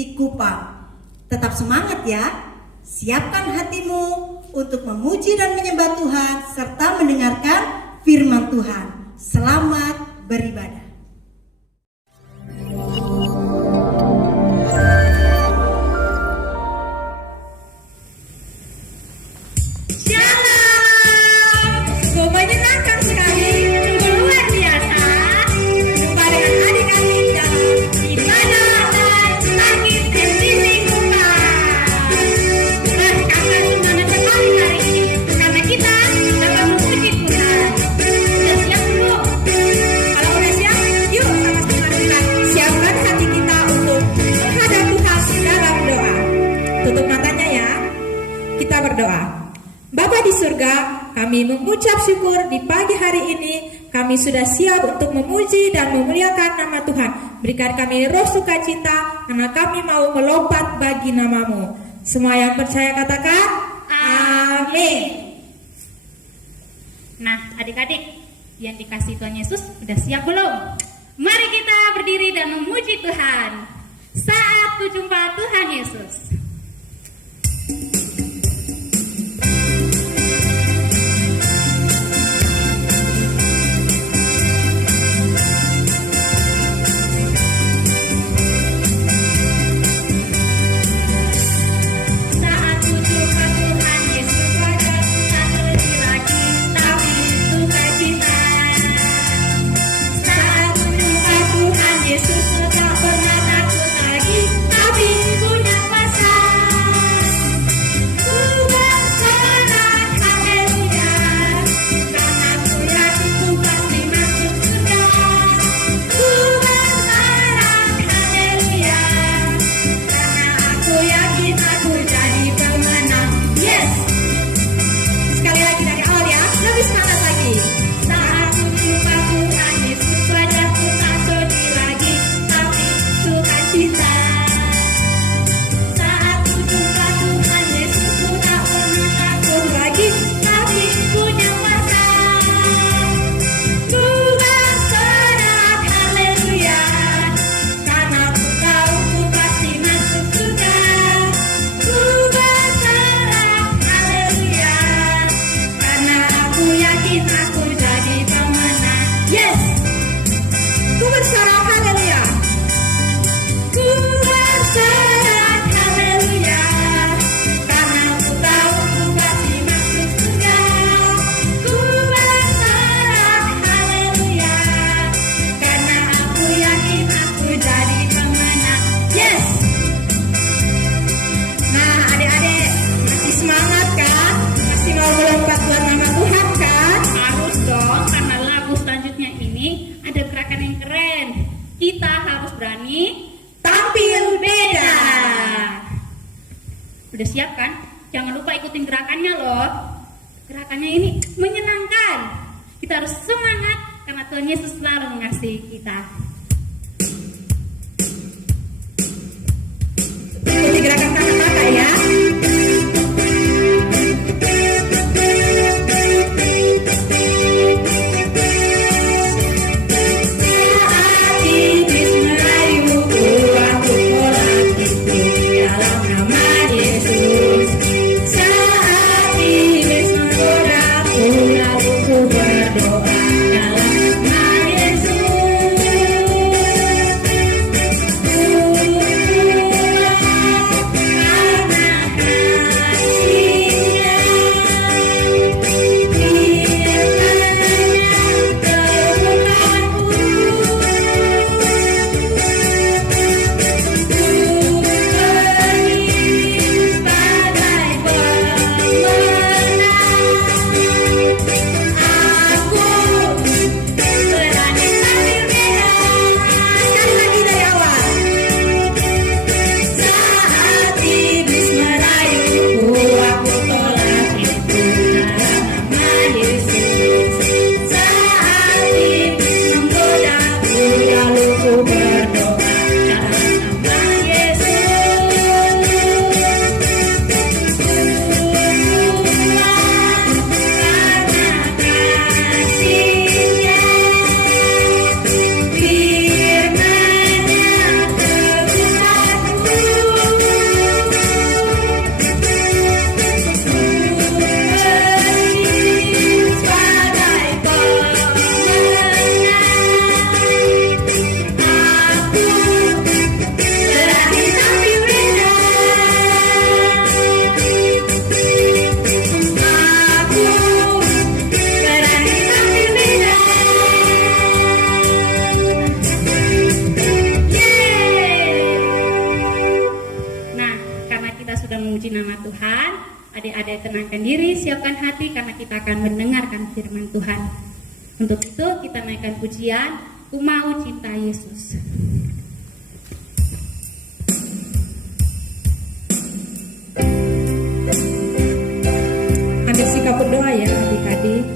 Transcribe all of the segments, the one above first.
Divisi Kupang. Tetap semangat ya. Siapkan hatimu untuk memuji dan menyembah Tuhan serta mendengarkan firman Tuhan. Selamat beribadah. Kami mengucap syukur di pagi hari ini. Kami sudah siap untuk memuji dan memuliakan nama Tuhan. Berikan kami roh sukacita karena kami mau melompat bagi nama-Mu. Semua yang percaya katakan amin. Nah, adik-adik yang dikasih Tuhan Yesus sudah siap belum? Mari kita berdiri dan memuji Tuhan saat berjumpa Tuhan Yesus. Yesus tak pernah takut lagi, tapi punya kuasa. Udah siap kan? Jangan lupa ikutin gerakannya loh. Gerakannya ini menyenangkan. Kita harus semangat karena Tuhan Yesus selalu mengasihi kita. Ikuti gerakan kakak-kakak ya. Berdoa dalam nama Yesus. siapkan hati karena kita akan mendengarkan firman Tuhan. Untuk itu kita naikkan pujian, Ku Mau Cinta Yesus. Ambil sikap berdoa ya adik-adik.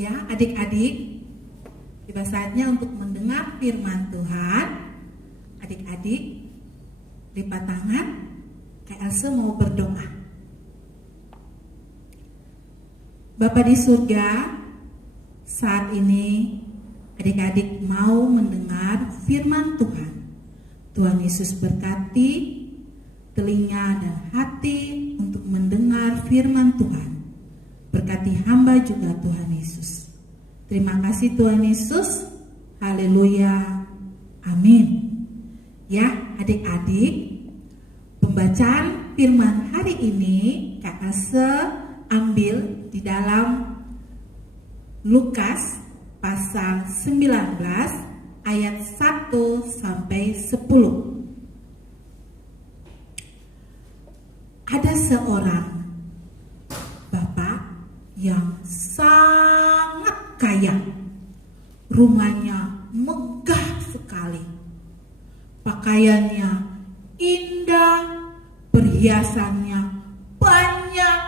Ya, adik-adik, tiba saatnya untuk mendengar firman Tuhan. Adik-adik, lipat tangan, Kak Elsa mau berdoa. Bapa di surga, saat ini adik-adik mau mendengar firman Tuhan. Tuhan Yesus berkati telinga dan hati untuk mendengar firman Tuhan. Berkati hamba juga Tuhan Yesus. Terima kasih Tuhan Yesus. Haleluya. Amin. Ya, adik-adik, pembacaan firman hari ini Kak Elsa ambil di dalam Lukas pasal 19 ayat 1 sampai 10. Ada seorang bapak yang sangat kaya. Rumahnya megah sekali. Pakaiannya indah, perhiasannya banyak,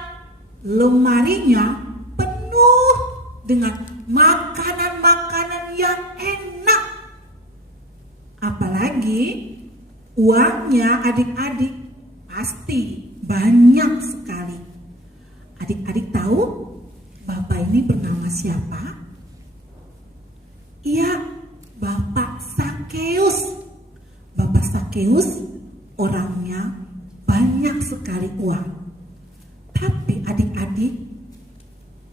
lemarinya penuh dengan makanan-makanan yang enak. Apalagi uangnya adik-adik pasti banyak sekali. Adik-adik tahu bapak ini bernama siapa? Iya, Bapak Sakeus. Bapak Sakeus orangnya banyak sekali uang. Tapi adik-adik,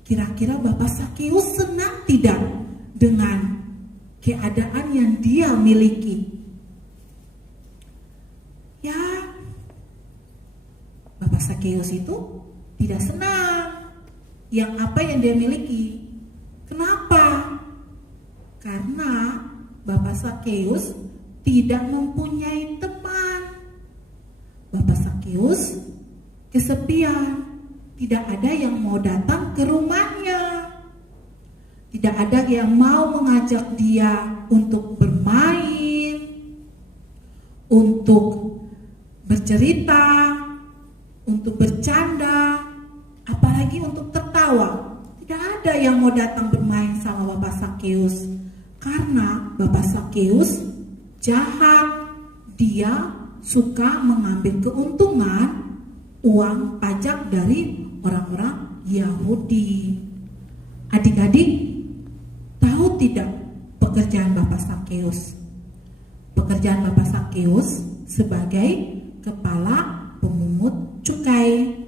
kira-kira Bapak Sakeus senang tidak dengan keadaan yang dia miliki? Ya, Bapak Sakeus itu tidak senang yang apa yang dia miliki. Kenapa? Karena Bapak Sakeus tidak mempunyai teman. Bapak Sakeus kesepian, tidak ada yang mau datang ke rumahnya. Tidak ada yang mau mengajak dia untuk bermain, untuk bercerita, untuk bercanda, apalagi untuk tertawa. Tidak ada yang mau datang bermain sama Bapak Sakeus, karena Bapak Sakeus jahat. Dia suka mengambil keuntungan uang pajak dari orang-orang Yahudi. Adik-adik tahu tidak pekerjaan Bapak Sakeus? Pekerjaan Bapak Sakeus sebagai kepala pemungut cukai,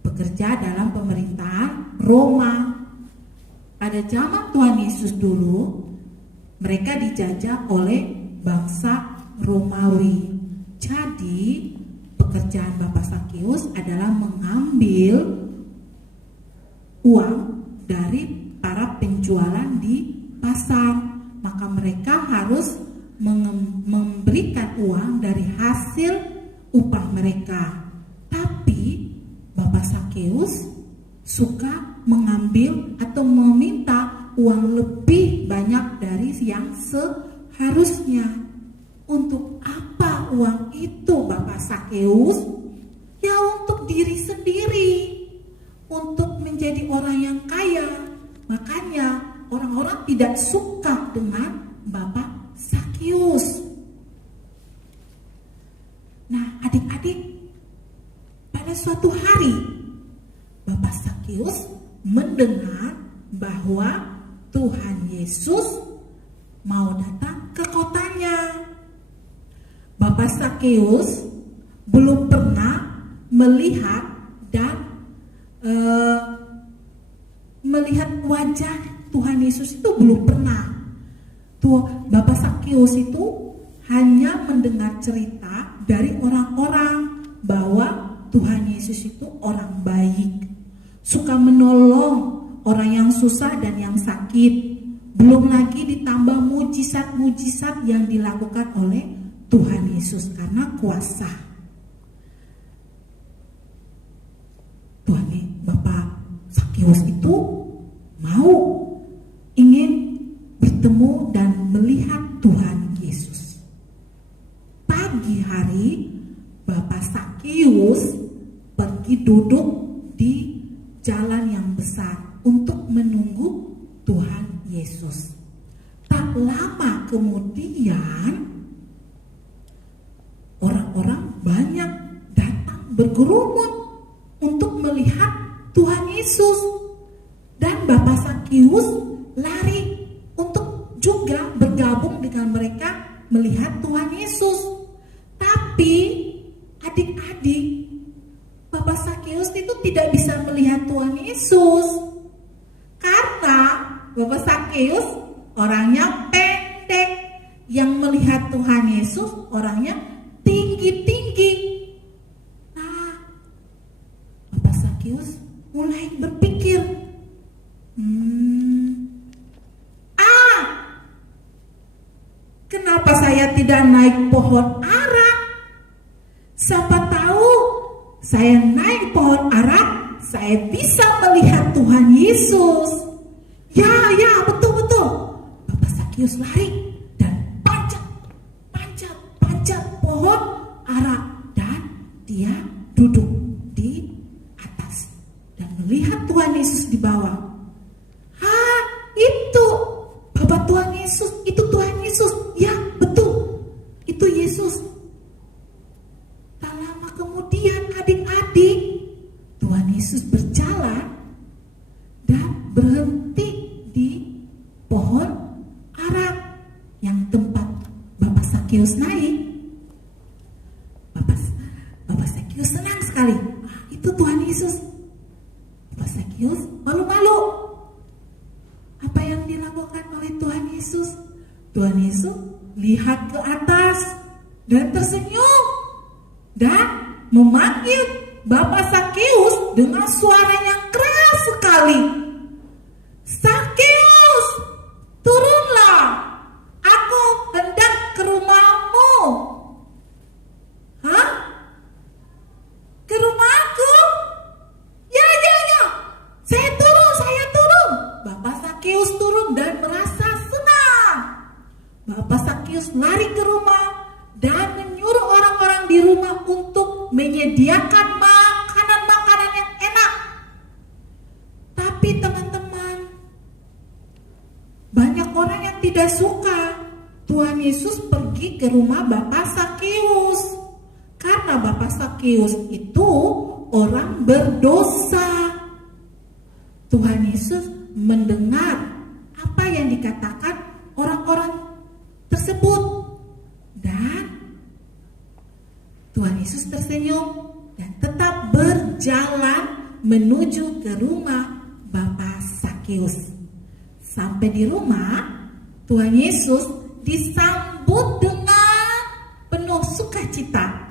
bekerja dalam pemerintahan Roma. Pada zaman Tuhan Yesus dulu, mereka dijajah oleh bangsa Romawi. Jadi pekerjaan Bapak Sakeus adalah mengambil uang dari para penjualan di pasar. Maka mereka harus memberikan uang dari hasil upah mereka. Tapi Bapak Sakeus suka mengambil atau meminta uang lebih banyak dari yang seharusnya. Untuk apa uang itu Bapak Sakeus? Ya untuk diri sendiri, untuk menjadi orang yang kaya. Makanya orang-orang tidak suka dengan Bapak Sakeus. Nah, adik-adik, pada suatu hari Bapak Sakeus mendengar bahwa Tuhan Yesus mau datang ke kotanya. Bapak Sakeus belum pernah melihat dan melihat wajah Tuhan Yesus, itu belum pernah. Bapak Sakeus itu hanya mendengar cerita dari orang-orang bahwa Tuhan Yesus itu orang baik, suka menolong orang yang susah dan yang sakit. Belum lagi ditambah mujizat-mujizat yang dilakukan oleh Tuhan Yesus karena kuasa. Bapak Sakeus itu ingin bertemu dan melihat Tuhan Yesus. Pagi hari Bapak Sakeus pergi duduk di jalan yang besar untuk menunggu Tuhan Yesus. Tak lama kemudian orang-orang banyak datang berkerumun untuk melihat Tuhan Yesus. Dan Bapak Sakeus lari untuk juga bergabung dengan mereka melihat Tuhan Yesus. Tapi adik-adik, Bapak Sakeus itu tidak bisa melihat Tuhan Yesus karena Bapak Sakeus orangnya pendek, yang melihat Tuhan Yesus orangnya tinggi-tinggi. Nah, Bapak Sakeus mulai berpikir, kenapa saya tidak naik pohon ara? Siapa tahu saya naik pohon ara, saya bisa melihat Tuhan Yesus. Ya, betul. Bapak Sakeus lari dan panjat pohon ara, dan dia duduk di atas dan melihat Tuhan Yesus di bawah. Itu Bapak Tuhan Yesus, itu Tuhan Yesus. Ya, betul. Itu Yesus. Tak lama kemudian adik-adik, Tuhan Yesus berjalan dan berhenti di pohon ara yang tempat Bapak Sakeus naik. Bapak Sakeus senang sekali. Itu Tuhan Yesus. Bapak Sakeus malu-malu. Apa yang dilakukan oleh Tuhan Yesus? Tuhan Yesus lihat ke atas dan tersenyum dan memanggil Bapak Sakeus dengan suara yang keras sekali. Sakeus, turunlah, aku hendak ke rumahmu. Ke rumahku? Ya, saya turun. Bapak Sakeus turun dan merasa senang. Bapak Sakeus lari ke rumah dan menyuruh orang-orang di rumah untuk menyediakan makanan tidak suka Tuhan Yesus pergi ke rumah Bapak Sakeus. Karena Bapak Sakeus itu orang berdosa. Tuhan Yesus mendengar apa yang dikatakan orang-orang tersebut. Dan Tuhan Yesus tersenyum dan tetap berjalan menuju ke rumah Bapak Sakeus. Sampai di rumah, Tuhan Yesus disambut dengan penuh sukacita.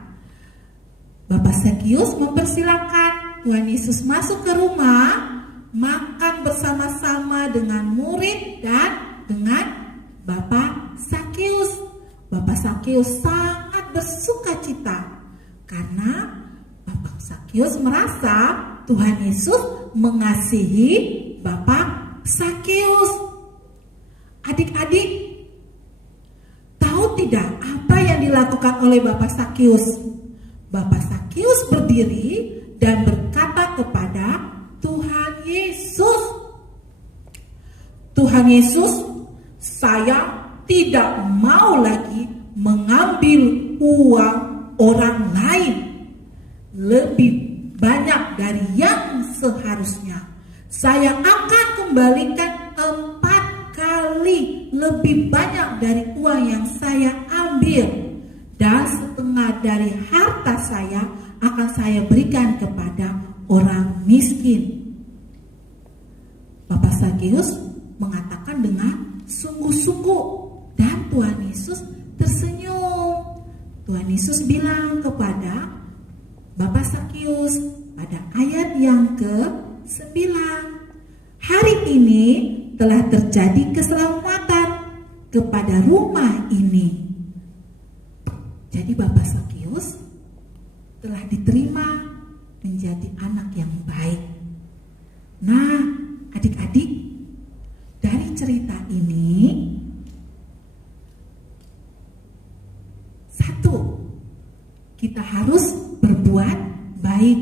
Bapak Sakeus mempersilakan Tuhan Yesus masuk ke rumah, makan bersama-sama dengan murid dan dengan Bapak Sakeus. Bapak Sakeus sangat bersukacita karena Bapak Sakeus merasa Tuhan Yesus mengasihi Bapak Sakeus. Adik-adik, tahu tidak apa yang dilakukan oleh Bapak Sakeus? Bapak Sakeus berdiri dan berkata kepada Tuhan Yesus, "Tuhan Yesus, saya tidak mau lagi mengambil uang orang lain lebih banyak dari yang seharusnya. Saya akan kembalikan 4 kali lebih banyak dari uang yang saya ambil, dan setengah dari harta saya akan saya berikan kepada orang miskin." Bapak Sakeus mengatakan dengan sungguh-sungguh, dan Tuhan Yesus tersenyum. Tuhan Yesus bilang kepada Bapak Sakeus pada ayat yang ke-9, "Hari ini telah terjadi keselamatan kepada rumah ini." Jadi Bapak Sakeus telah diterima menjadi anak yang baik. Nah, adik-adik, dari cerita ini, satu, kita harus berbuat baik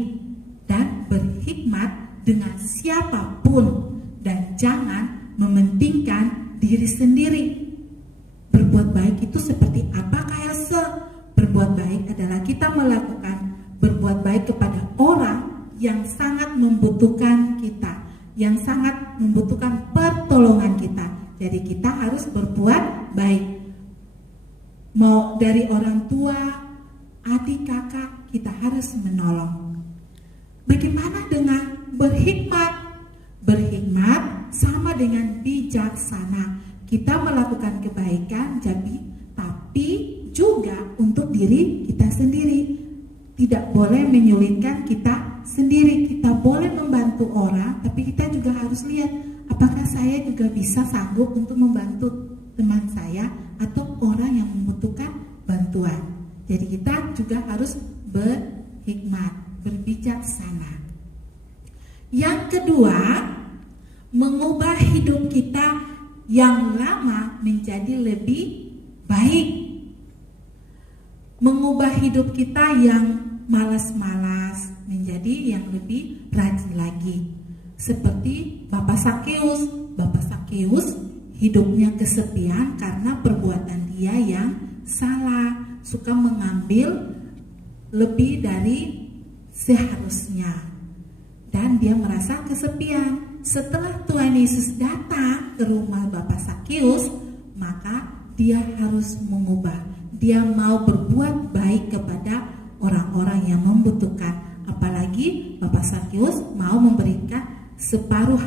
dan berhikmat dengan siapapun, dan jangan mementingkan diri sendiri. Berbuat baik itu seperti apa, Kak Else? Berbuat baik adalah kita melakukan berbuat baik kepada orang yang sangat membutuhkan kita, yang sangat membutuhkan pertolongan kita. Jadi kita harus berbuat baik. Mau dari orang tua, adik, kakak, kita harus menolong. Bagaimana dengan berhikmat? Berhikmat sama dengan bijaksana. Kita melakukan kebaikan, tapi juga untuk diri kita sendiri. Tidak boleh menyulitkan kita sendiri. Kita boleh membantu orang, tapi kita juga harus lihat apakah saya juga bisa sanggup untuk membantu teman saya atau orang yang membutuhkan bantuan. Jadi kita juga harus berhikmat, berbijaksana. Yang kedua, mengubah hidup kita yang lama menjadi lebih baik. Mengubah hidup kita yang malas-malas menjadi yang lebih rajin lagi. Seperti Bapak Sakeus. Bapak Sakeus hidupnya kesepian karena perbuatan dia yang salah, suka mengambil lebih dari seharusnya, dan dia merasa kesepian. Setelah Tuhan Yesus datang ke rumah Bapak Sakeus, maka dia harus mengubah. Dia mau berbuat baik kepada orang-orang yang membutuhkan. Apalagi Bapak Sakeus mau memberikan separuh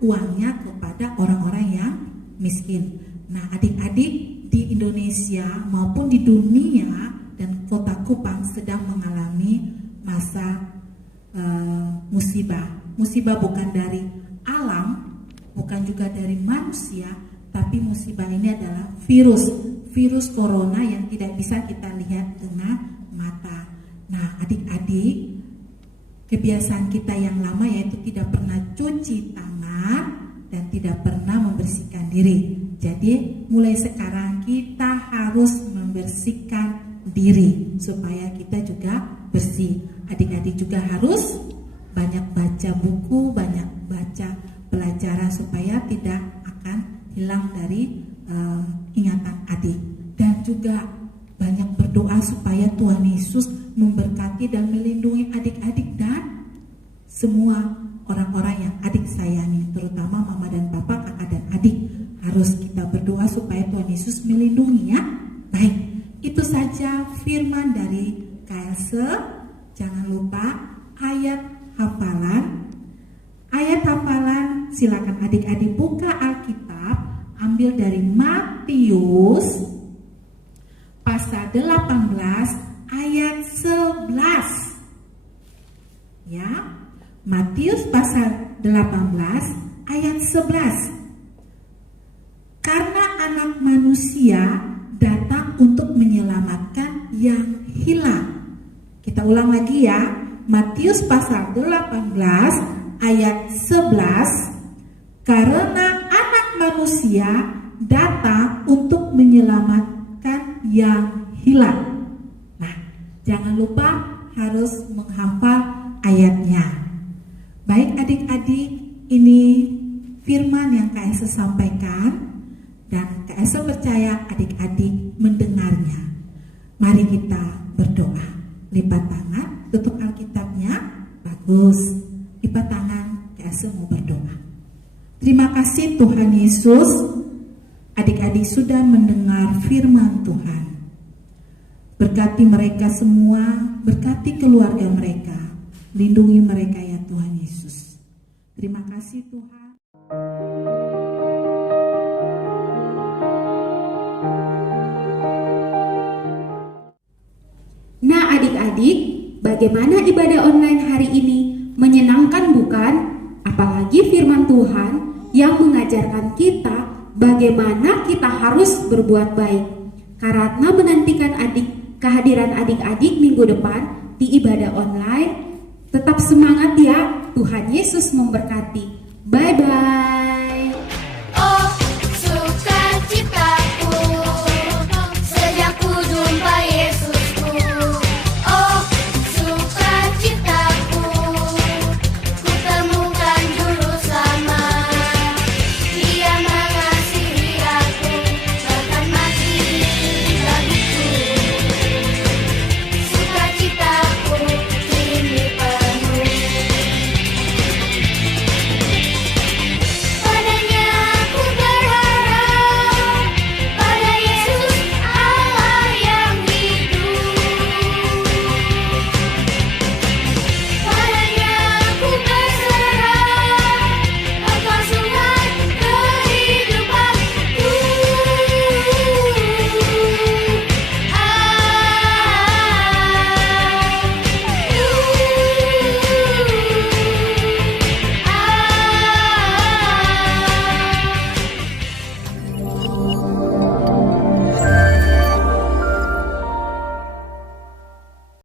uangnya kepada orang-orang yang miskin. Nah, adik-adik, di Indonesia maupun di dunia dan kota Kupang sedang mengalami masa musibah. Musibah bukan dari alam, bukan juga dari manusia, tapi musibah ini adalah virus corona yang tidak bisa kita lihat dengan mata. Nah, adik-adik, kebiasaan kita yang lama yaitu tidak pernah cuci tangan dan tidak pernah membersihkan diri. Jadi mulai sekarang kita harus membersihkan diri supaya kita juga bersih. Adik-adik juga harus banyak baca buku, banyak baca pelajaran supaya tidak akan hilang dari ingatan adik, dan juga banyak berdoa supaya Tuhan Yesus memberkati dan melindungi adik-adik dan semua orang-orang yang adik sayangi, terutama mama dan papa, kakak dan adik. Harus kita berdoa supaya Tuhan Yesus melindungi ya. Baik, itu saja firman dari KLSE. Jangan lupa ayat hafalan. Ayat hafalan, silakan adik-adik buka Alkitab, ambil dari Matius pasal 18 ayat 11. Ya, Matius pasal 18 ayat 11. Karena anak manusia datang untuk menyelamatkan yang hilang. Kita ulang lagi ya. Matius pasal 18 ayat 11. Karena anak manusia datang untuk menyelamatkan yang hilang. Nah, jangan lupa harus menghafal ayatnya. Baik adik-adik, ini firman yang KLSE sampaikan, dan KLSE percaya adik-adik mendengarnya. Mari kita berdoa. Lipat tangan, tutup Alkitabnya. Bagus. Lipat tangan, KLSE mau berdoa. Terima kasih Tuhan Yesus. Adik-adik sudah mendengar firman Tuhan. Berkati mereka semua, berkati keluarga mereka. Lindungi mereka ya Tuhan Yesus. Terima kasih Tuhan. Nah adik-adik, bagaimana ibadah online hari ini? Menyenangkan bukan? Apalagi firman Tuhan yang mengajarkan kita bagaimana kita harus berbuat baik. Karena menantikan kehadiran adik-adik minggu depan di ibadah online. Tetap semangat ya, Tuhan Yesus memberkati. Bye-bye.